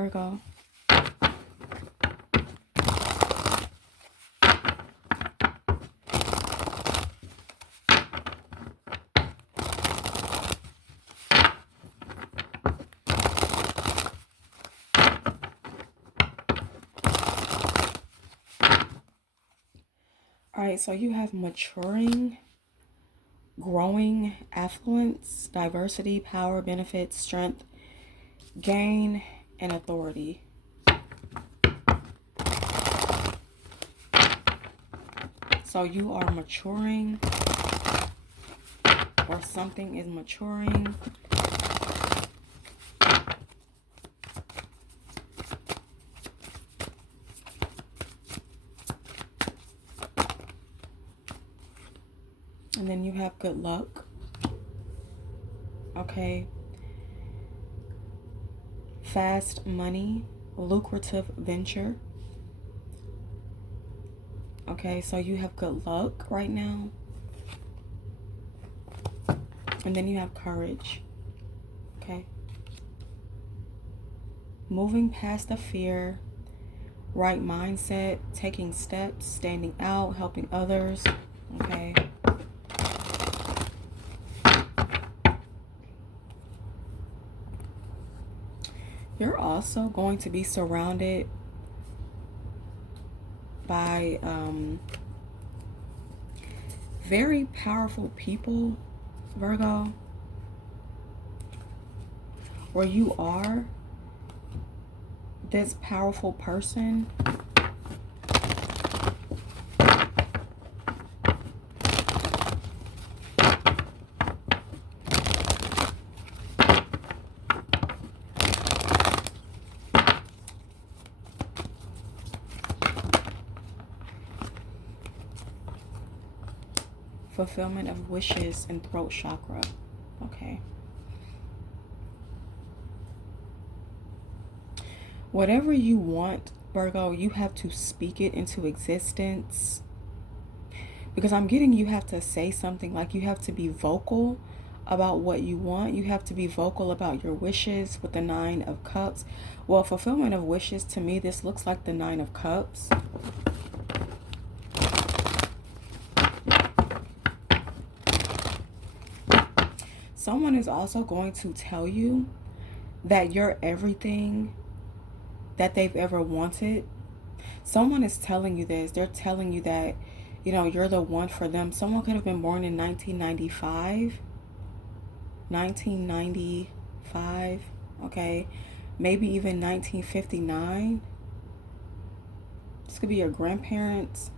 Virgo. All right, so you have maturing, growing, affluence, diversity, power, benefits, strength, gain, and authority. So you are maturing, or something is maturing. And then you have good luck. Okay. Fast money, lucrative venture. Okay, so you have good luck right now. And then you have courage. Okay. Moving past the fear, right mindset, taking steps, standing out, helping others. Okay. You're also going to be surrounded by very powerful people, Virgo. Where you are this powerful person. Fulfillment of wishes and throat chakra. Okay. Whatever you want, Virgo, you have to speak it into existence. Because I'm getting you have to say something, like you have to be vocal about what you want. You have to be vocal about your wishes with the 9 of Cups. Well, fulfillment of wishes, to me, this looks like the 9 of Cups. Someone is also going to tell you that you're everything that they've ever wanted. Someone is telling you this. They're telling you that, you know, you're the one for them. Someone could have been born in 1995. 1995. Okay. Maybe even 1959. This could be your grandparents.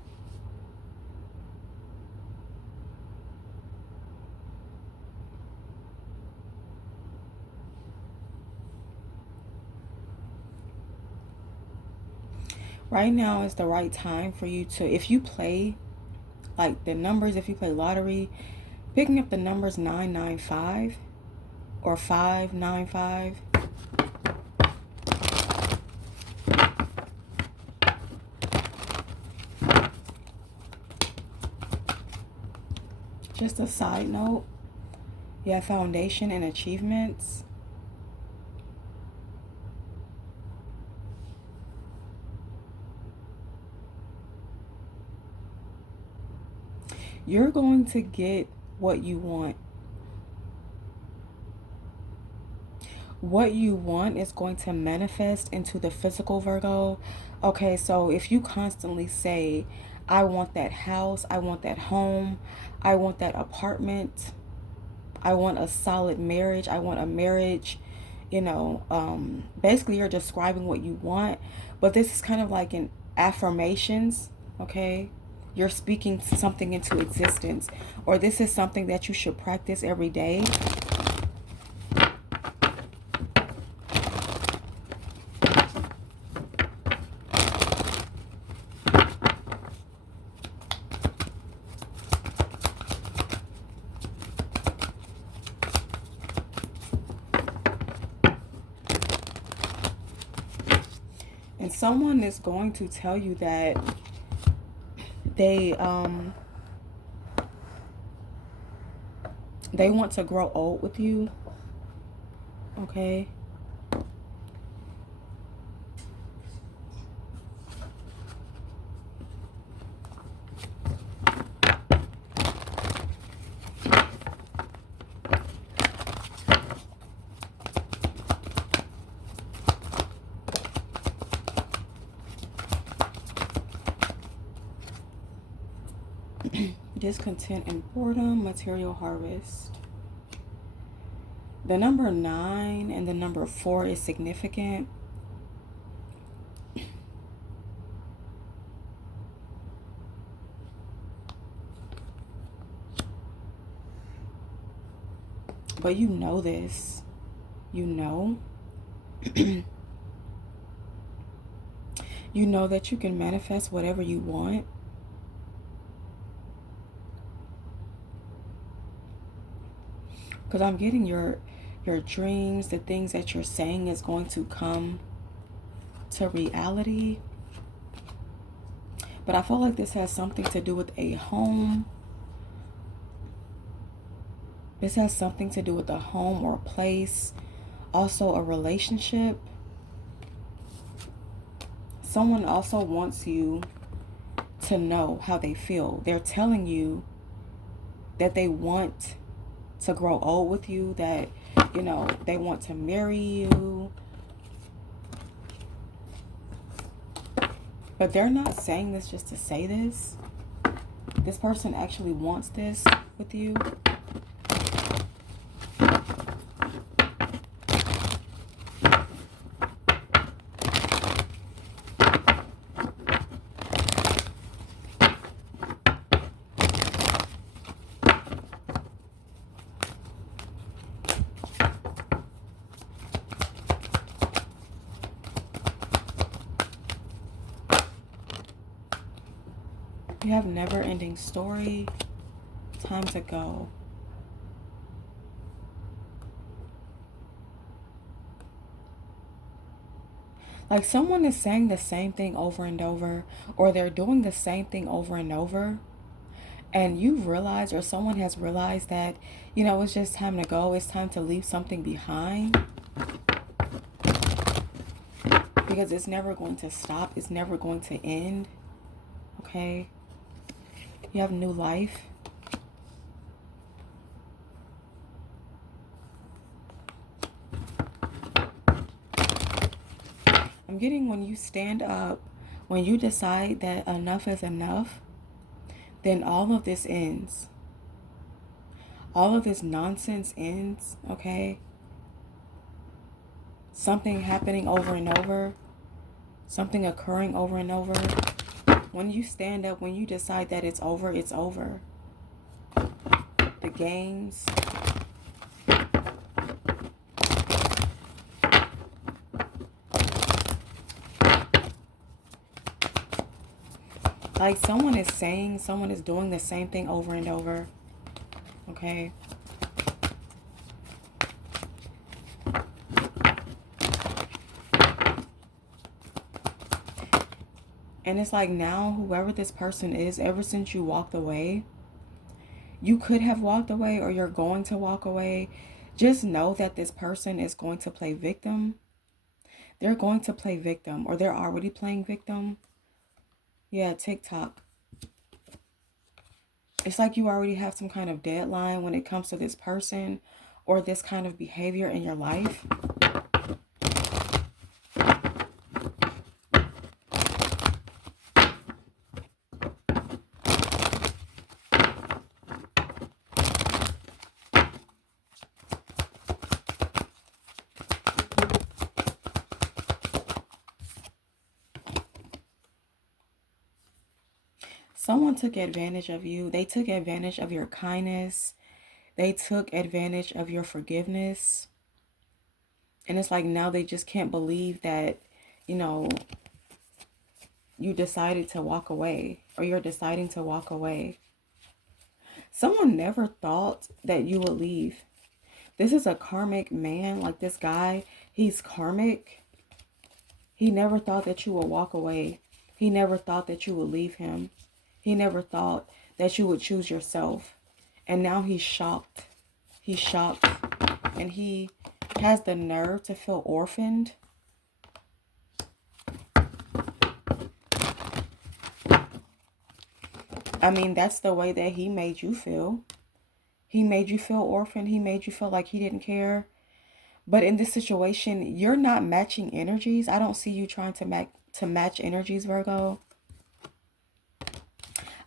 Right now is the right time for you to, if you play like the numbers, if you play lottery, picking up the numbers 995 or 595. Just a side note, you have foundation and achievements. You're going to get what you want. What you want is going to manifest into the physical, Virgo. Okay, so if you constantly say, I want that house, I want that home, I want that apartment, I want a solid marriage, I want a marriage, you know, basically you're describing what you want. But this is kind of like an affirmations, okay? You're speaking something into existence, or this is something that you should practice every day. And someone is going to tell you that they want to grow old with you. Okay. Discontent and boredom, material harvest. The number 9 and the number 4 is significant. But you know this. You know. You know that you can manifest whatever you want. Because I'm getting your dreams, the things that you're saying is going to come to reality. But I feel like this has something to do with a home. This has something to do with a home or a place. Also a relationship. Someone also wants you to know how they feel. They're telling you that they want to grow old with you, that, you know, they want to marry you. But they're not saying this just to say this. This person actually wants this with you. You have never-ending story. Time to go. Like someone is saying the same thing over and over, or they're doing the same thing over and over. And you've realized, or someone has realized that, you know, it's just time to go. It's time to leave something behind. Because it's never going to stop. It's never going to end. Okay? You have new life. I'm getting when you stand up, when you decide that enough is enough, then all of this ends. All of this nonsense ends, okay? Something happening over and over. Something occurring over and over. When you stand up, when you decide that it's over, it's over. The games. Like someone is saying, someone is doing the same thing over and over. Okay? And it's like now, whoever this person is, ever since you walked away, you could have walked away or you're going to walk away. Just know that this person is going to play victim. They're going to play victim, or they're already playing victim. Yeah, TikTok. It's like you already have some kind of deadline when it comes to this person or this kind of behavior in your life. Someone took advantage of you. They took advantage of your kindness. They took advantage of your forgiveness. And it's like now they just can't believe that, you know, you decided to walk away, or you're deciding to walk away. Someone never thought that you would leave. This is a karmic man. Like this guy, he's karmic. He never thought that you would walk away. He never thought that you would leave him. He never thought that you would choose yourself. And now he's shocked. He's shocked. And he has the nerve to feel orphaned. I mean, that's the way that he made you feel. He made you feel orphaned. He made you feel like he didn't care. But in this situation, you're not matching energies. I don't see you trying to match energies, Virgo.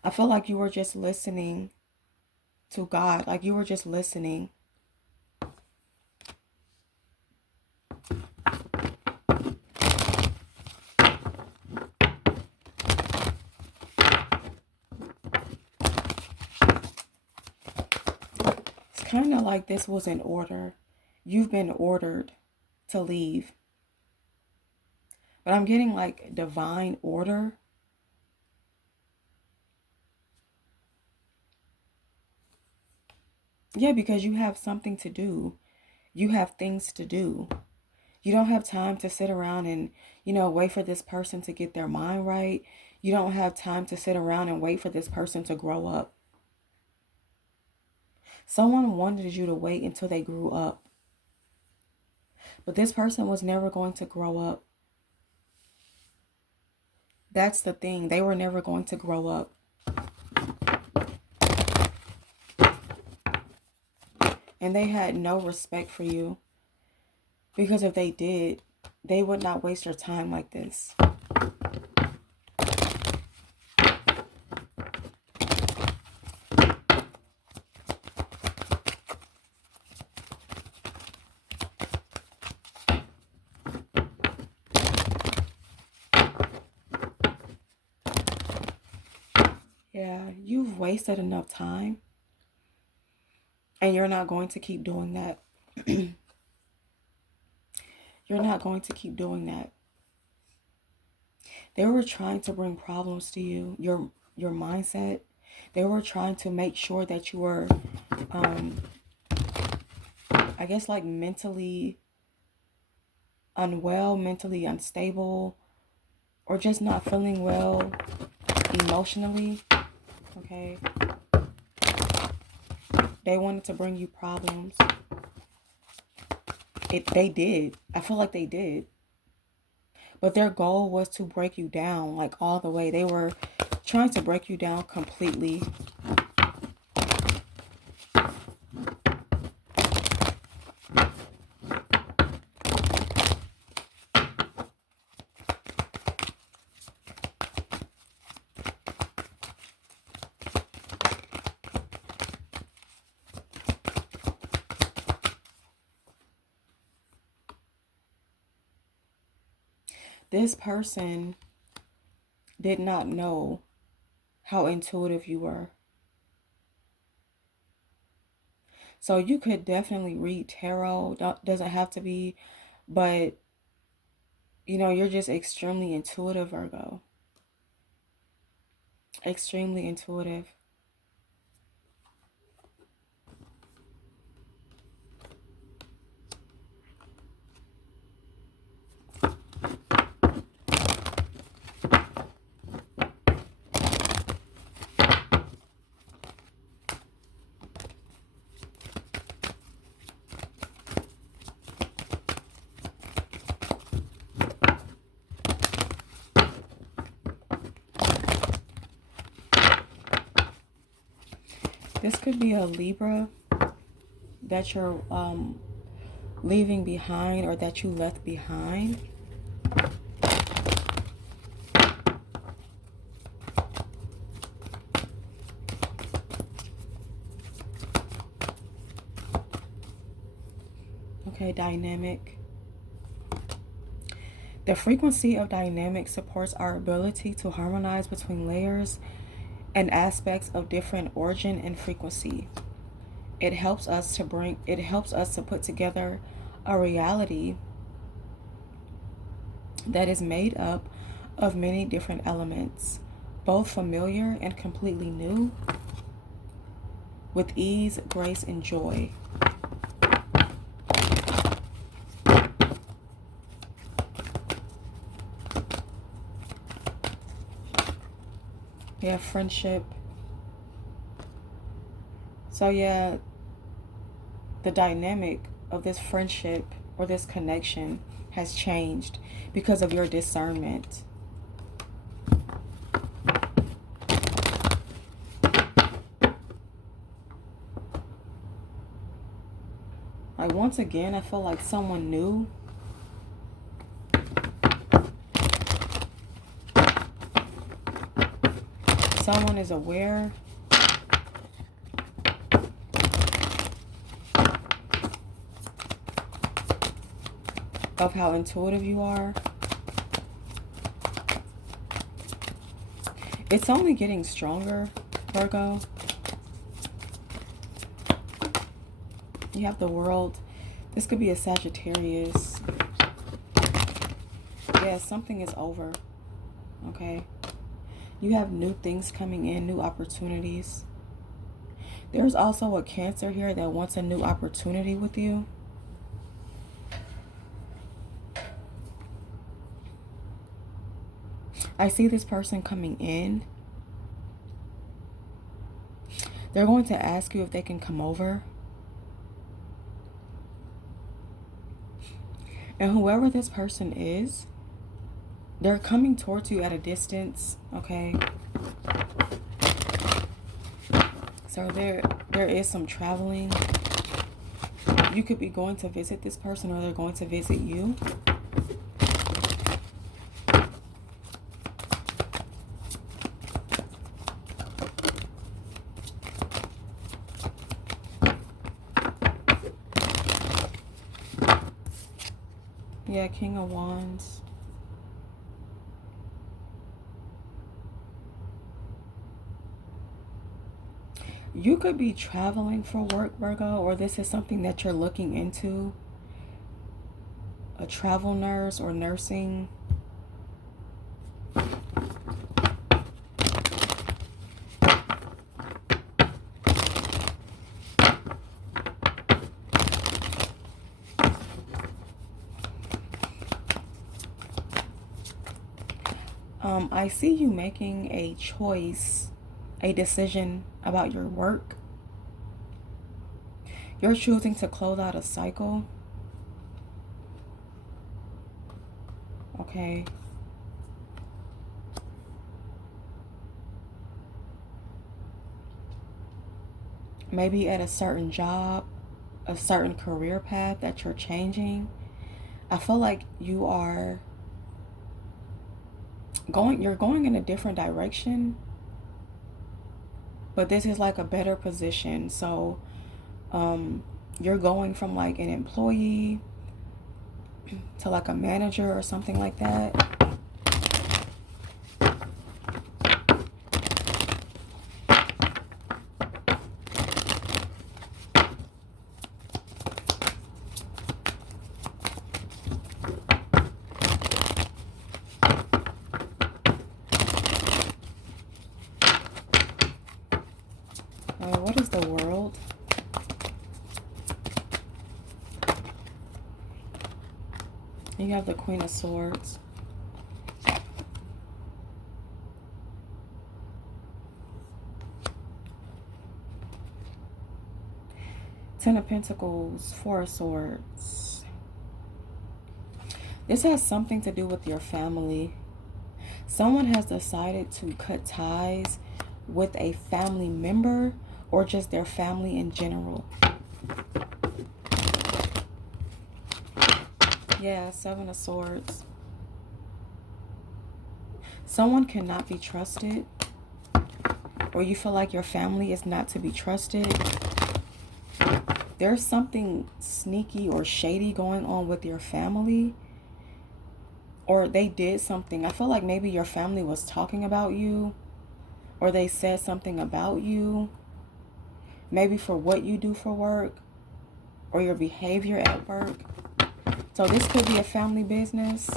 I feel like you were just listening to God. Like you were just listening. It's kind of like this was an order. You've been ordered to leave. But I'm getting like divine order. Yeah, because you have something to do. You have things to do. You don't have time to sit around and, wait for this person to get their mind right. You don't have time to sit around and wait for this person to grow up. Someone wanted you to wait until they grew up. But this person was never going to grow up. That's the thing. They were never going to grow up. And they had no respect for you. Because if they did, they would not waste your time like this. Yeah, you've wasted enough time. And you're not going to keep doing that. You're not going to keep doing that. They were trying to bring problems to you, your mindset. They were trying to make sure that you were, I guess, like mentally unwell, mentally unstable, or just not feeling well emotionally. Okay. They wanted to bring you problems. They did. I feel like they did. But their goal was to break you down, like all the way. They were trying to break you down completely. This person did not know how intuitive you were. So you could definitely read tarot. Doesn't have to be, but you're just extremely intuitive, Virgo. Extremely intuitive. This could be a Libra that you're leaving behind or that you left behind. Okay, dynamic. The frequency of dynamic supports our ability to harmonize between layers and aspects of different origin and frequency. It helps us to put together a reality that is made up of many different elements, both familiar and completely new, with ease, grace, and joy. We have friendship. So yeah, the dynamic of this friendship or this connection has changed because of your discernment. Like once again, I feel like someone new. Someone is aware of how intuitive you are. It's only getting stronger, Virgo. You have the World. This could be a Sagittarius. Yeah, something is over. Okay. You have new things coming in, new opportunities. There's also a Cancer here that wants a new opportunity with you. I see this person coming in. They're going to ask you if they can come over. And whoever this person is, they're coming towards you at a distance, okay? So there is some traveling. You could be going to visit this person, or they're going to visit you. Yeah, King of Wands. You could be traveling for work, Virgo, or this is something that you're looking into. A travel nurse or nursing. I see you making a choice, a decision about your work. You're choosing to close out a cycle. Okay. Maybe at a certain job, a certain career path that you're changing. I feel like you're going in a different direction, but this is like a better position. So you're going from like an employee to like a manager or something like that. What is the World? You have the Queen of Swords. Ten of Pentacles, Four of Swords. This has something to do with your family. Someone has decided to cut ties with a family member or just their family in general. Yeah, Seven of Swords. Someone cannot be trusted, or you feel like your family is not to be trusted. There's something sneaky or shady going on with your family, or they did something. I feel like maybe your family was talking about you, or they said something about you, maybe for what you do for work or your behavior at work. So this could be a family business.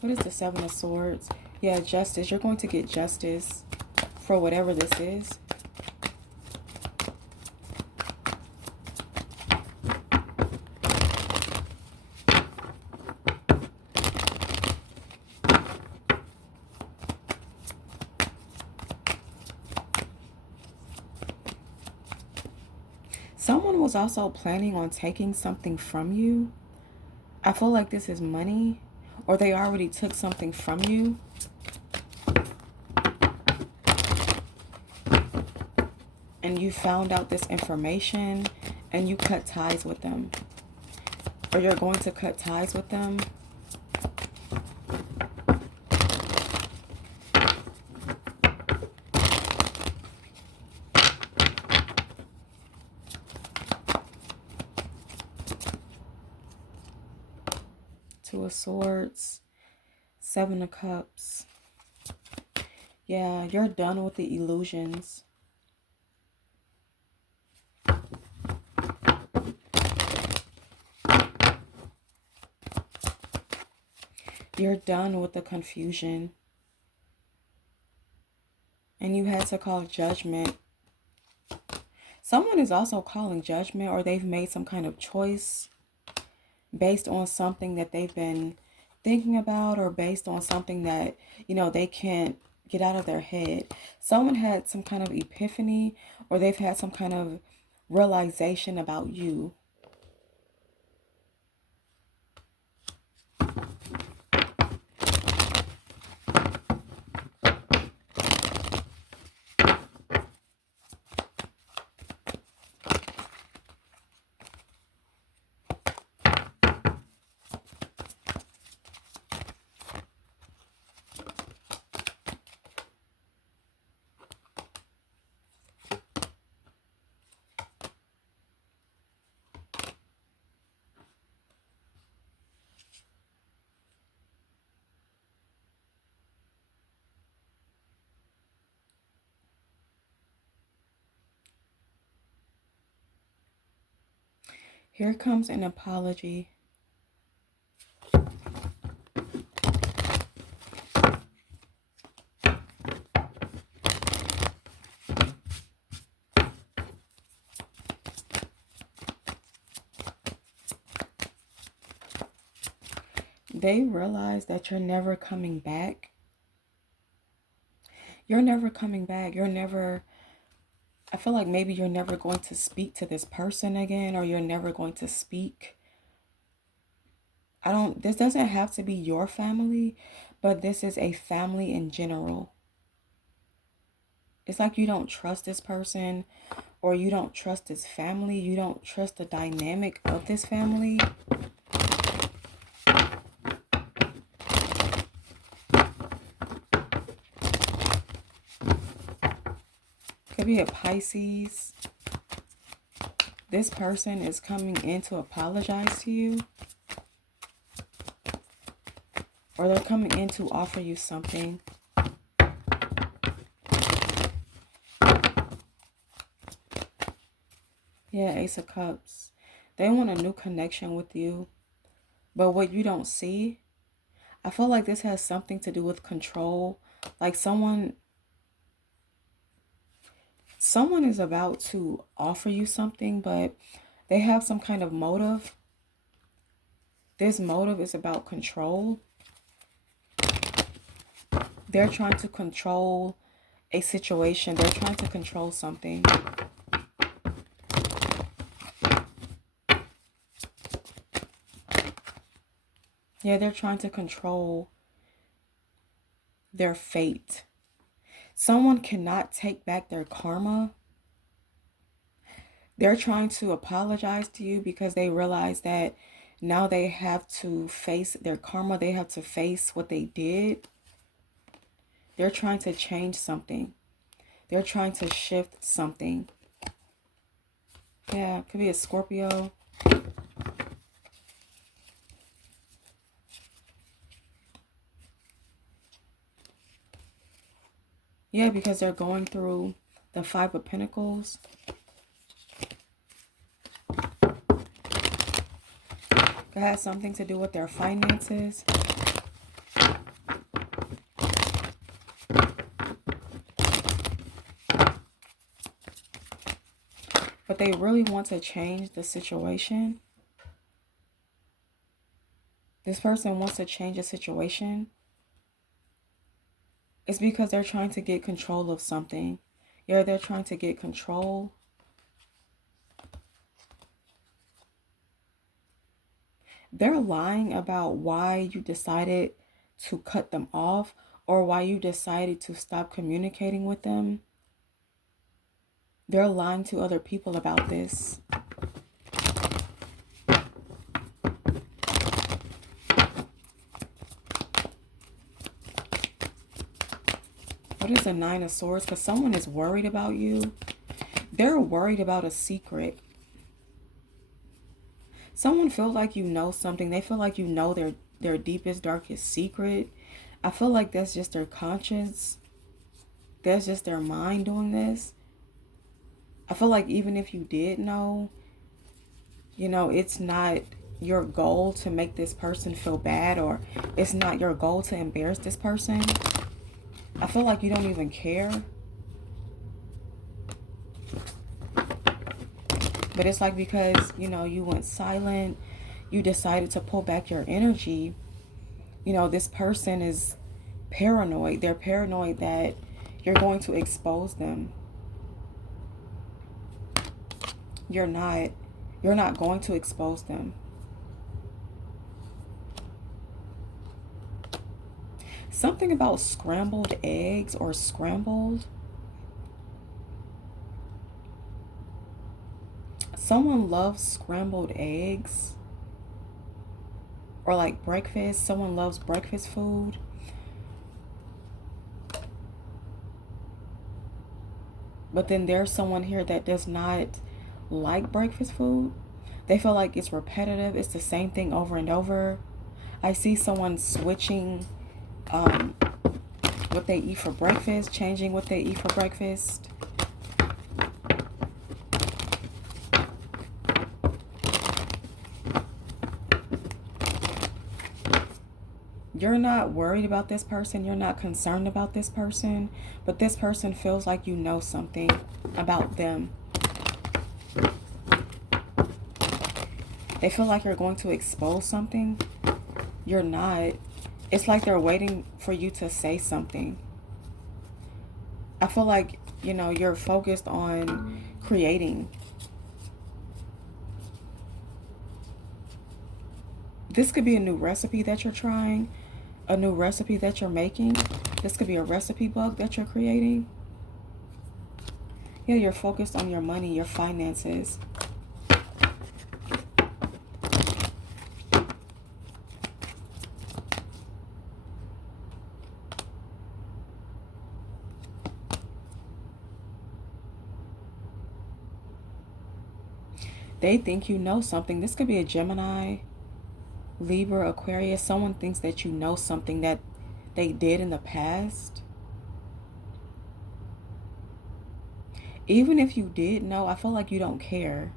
What is the Seven of Swords? Yeah, justice. You're going to get justice for whatever this is. Someone was also planning on taking something from you. I feel like this is money, or they already took something from you. And you found out this information and you cut ties with them. Or you're going to cut ties with them. Two of Swords, Seven of Cups. Yeah, you're done with the illusions. You're done with the confusion. And you had to call judgment. Someone is also calling judgment, or they've made some kind of choice based on something that they've been thinking about, or based on something that, you know, they can't get out of their head. Someone had some kind of epiphany, or they've had some kind of realization about you. Here comes an apology. They realize that you're never coming back. You're never coming back. I feel like maybe you're never going to speak to this person again, or you're never going to speak. This doesn't have to be your family, but this is a family in general. It's like you don't trust this person, or you don't trust this family. You don't trust the dynamic of this family. Could be a Pisces. This person is coming in to apologize to you. Or they're coming in to offer you something. Yeah, Ace of Cups. They want a new connection with you. But what you don't see, I feel like this has something to do with control. Like someone is about to offer you something, but they have some kind of motive. This motive is about control. They're trying to control a situation. They're trying to control something. Yeah, they're trying to control their fate. Someone cannot take back their karma. They're trying to apologize to you because they realize that now they have to face their karma. They have to face what they did. They're trying to change something. They're trying to shift something. Yeah, could be a Scorpio. Yeah, because they're going through the Five of Pentacles. It has something to do with their finances. But they really want to change the situation. This person wants to change the situation. It's because they're trying to get control of something. Yeah, they're trying to get control. They're lying about why you decided to cut them off, or why you decided to stop communicating with them. They're lying to other people about this. What is a Nine of Swords? Because someone is worried about you. They're worried about a secret. Someone feels like you know something. They feel like you know their deepest, darkest secret. I feel like that's just their conscience. That's just their mind doing this. I feel like even if you did know, it's not your goal to make this person feel bad, or it's not your goal to embarrass this person. I feel like you don't even care. But it's like because, you went silent, you decided to pull back your energy, this person is paranoid. They're paranoid that you're going to expose them. You're not. You're not going to expose them. Something about scrambled eggs or scrambled. Someone loves scrambled eggs. Or like breakfast. Someone loves breakfast food. But then there's someone here that does not like breakfast food. They feel like it's repetitive. It's the same thing over and over. I see someone switching what they eat for breakfast, changing what they eat for breakfast. You're not worried about this person. You're not concerned about this person. But this person feels like you know something about them. They feel like you're going to expose something. You're not. It's like they're waiting for you to say something. I feel like, you're focused on creating. This could be a new recipe that you're trying, a new recipe that you're making. This could be a recipe book that you're creating. Yeah, you're focused on your money, your finances. They think you know something. This could be a Gemini, Libra, Aquarius. Someone thinks that you know something that they did in the past. Even if you did know, I feel like you don't care.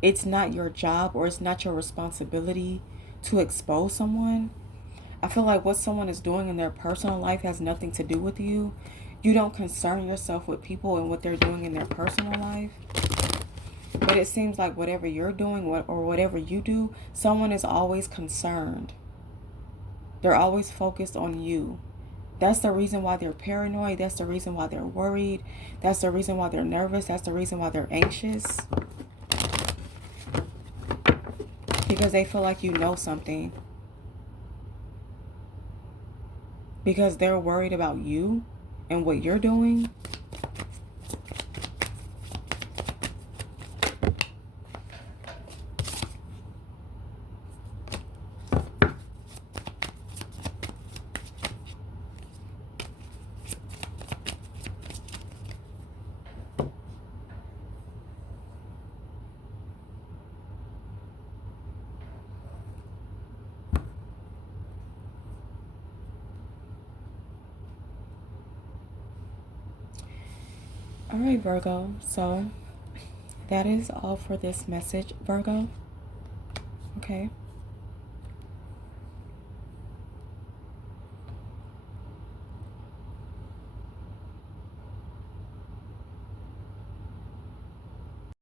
It's not your job or it's not your responsibility to expose someone. I feel like what someone is doing in their personal life has nothing to do with you. You don't concern yourself with people and what they're doing in their personal life. But it seems like whatever you're doing or whatever you do, someone is always concerned. They're always focused on you. That's the reason why they're paranoid. That's the reason why they're worried. That's the reason why they're nervous. That's the reason why they're anxious. Because they feel like you know something. Because they're worried about you and what you're doing. All right, Virgo. So that is all for this message, Virgo. Okay.